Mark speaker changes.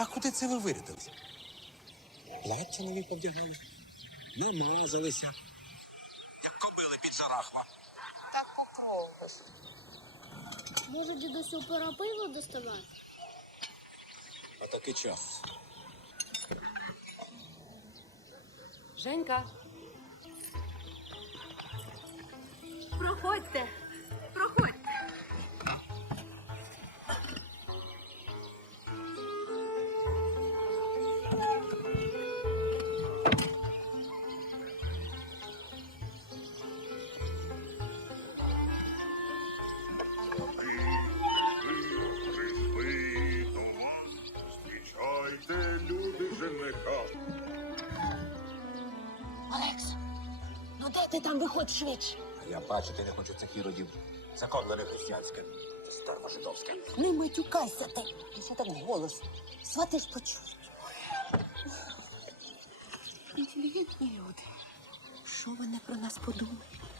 Speaker 1: А куди це ви вирядилися? Плаття нові повдягали, не мазалися, як кобили під шарахва.
Speaker 2: Так попробуй. Може, дідусю пора пиво доставати?
Speaker 1: А такий час.
Speaker 3: Женька. Проходьте. Проходьте.
Speaker 4: Прийшли до вас, зустрічайте, люди жениха.
Speaker 5: Олекс, ну де ти там, виходь швидше?
Speaker 1: А я бачити не хочу цих іродів. Закон не християнське. Це стерва жидовська.
Speaker 5: Не матюкайся ти. Я ще так голос. Свати ж почують. Інтелігентні люди. Що вони про нас подумають?